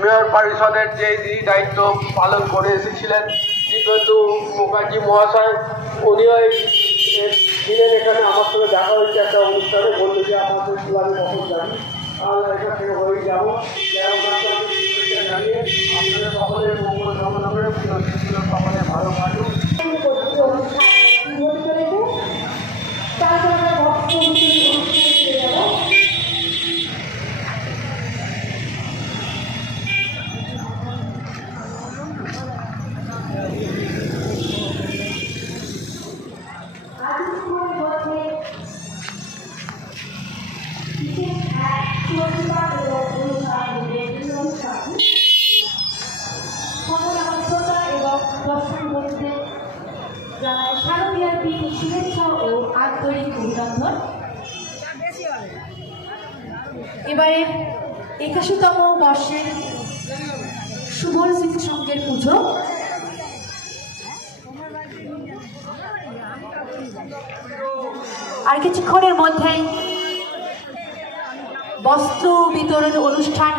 Mayor পরিষদের যে দায়িত্ব পালন করে এসেছিলেন দিব্যেন্দু মুখার্জি মহাশয়, উনিও ছিলেন এখানে। আমার সঙ্গে দেখা হয়েছে একটা অনুষ্ঠানে, বললো যে আমাদের আমি কখন জানি আমরা এখান থেকে হয়ে যাবো। জানিয়ে আপনাদের সকলের মঙ্গল কামনা করে সকলে ভালো কাটুক। শারদীয়ার প্রীতি শুভেচ্ছা ও আন্তরিক অভিনন্দন। এবারে 81তম বর্ষের সুবল স্মৃতি সংঘের পুজো। আর কিছুক্ষণের মধ্যেই বস্ত্র বিতরণ অনুষ্ঠান,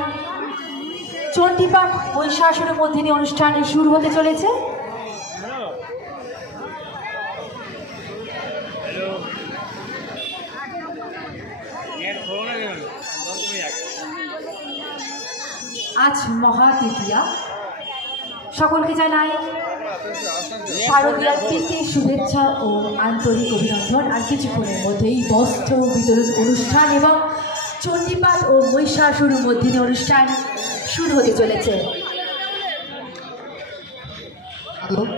চণ্ডীপাঠ মহিষাসুর মর্দিনী অনুষ্ঠান শুরু হতে চলেছে। আজ মহাতৃতীয়া, সকলকে জানাই শারদীয়ার প্রীতি শুভেচ্ছা ও আন্তরিক অভিনন্দন। আর কিছুক্ষণের মধ্যেই বস্ত্র বিতরণ অনুষ্ঠান এবং চণ্ডীপাঠ ও মহিষাসুর মর্দিনী অনুষ্ঠান শুরু হতে চলেছে।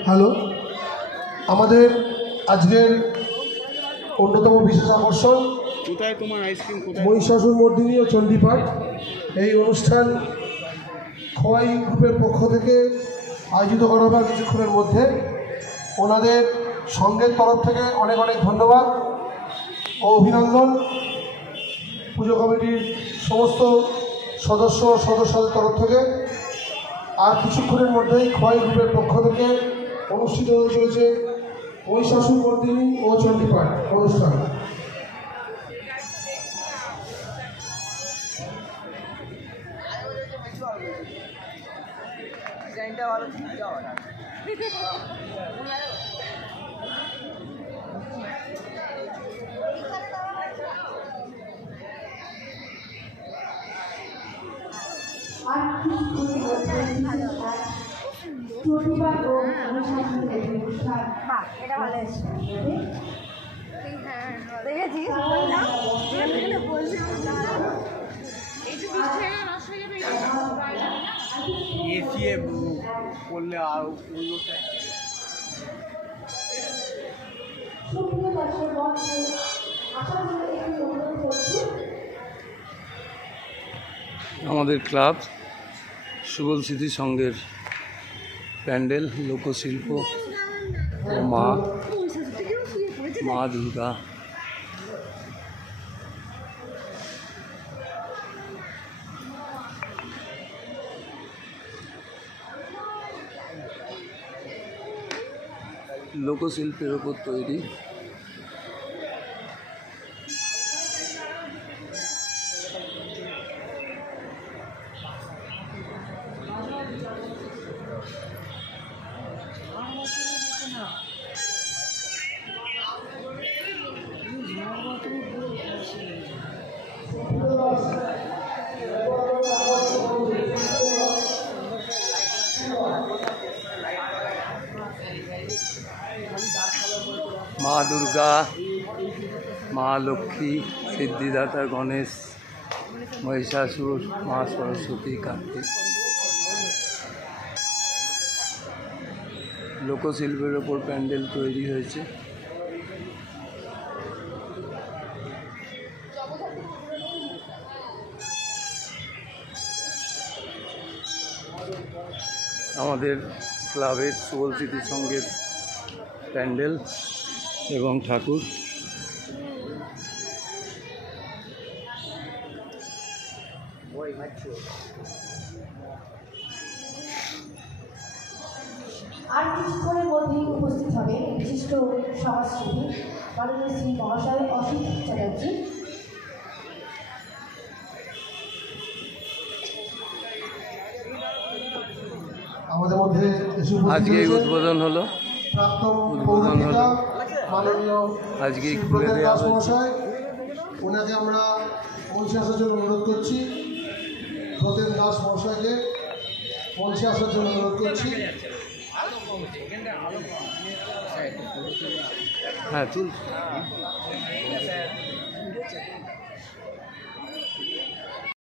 হ্যালো, আমাদের আজকের অন্যতম বিশেষ আকর্ষণ মহিষাসুর মর্দিনী ও চণ্ডীপাঠ। এই অনুষ্ঠান খোয়াই গ্রুপের পক্ষ থেকে আয়োজিত করা হবে কিছুক্ষণের মধ্যে। ওনাদের সঙ্গের তরফ থেকে অনেক অনেক ধন্যবাদ ও অভিনন্দন। পুজো কমিটির সমস্ত সদস্যদের তরফ থেকে। আর কিছুক্ষণের মধ্যেই খোয়াই গ্রুপের পক্ষ থেকে অনুষ্ঠিত হতে চলেছে মহিষাসুর মর্দিনী ও চণ্ডীপাঠ অনুষ্ঠান। করলে আর আমাদের ক্লাব সুবল স্মৃতি সংঘের প্যান্ডেল, লোকশিল্প ও মা দুর্গা লোকশিল্পের ওপর তৈরি। মা দুর্গা, মা লক্ষ্মী, সিদ্ধিদাতা গণেশ, মহিষাসুর, মা সরস্বতী, কার্তিক। লোকশিল্পের ওপর প্যান্ডেল তৈরি হয়েছে। আমাদের ক্লাবের সুবল স্মৃতি সংঘের প্যান্ডেল এবং ঠাকুর। আর কিছুক্ষণের মধ্যেই উপস্থিত হবে বিশিষ্ট সমাজসেবী মাননীয় শ্রী মহাশয় অসিত চ্যাটার্জি। আমাদের মধ্যে এসে উপস্থিত আজকেই হয়েছেন উদ্বোধন হলো। প্রাক্তন উদ্বোধন পৌরপিতা হলো। মাননীয় আজকেই শ্রী খুলে ব্রতেন দেওয়া দাস হয়েছে। মহাশয়, ওনাকে আমরা মঞ্চে আসার জন্য অনুরোধ করছি। ব্রতেন দাস মহাশয়কে মঞ্চে আসার জন্য অনুরোধ করছি। হ্যাঁ চুল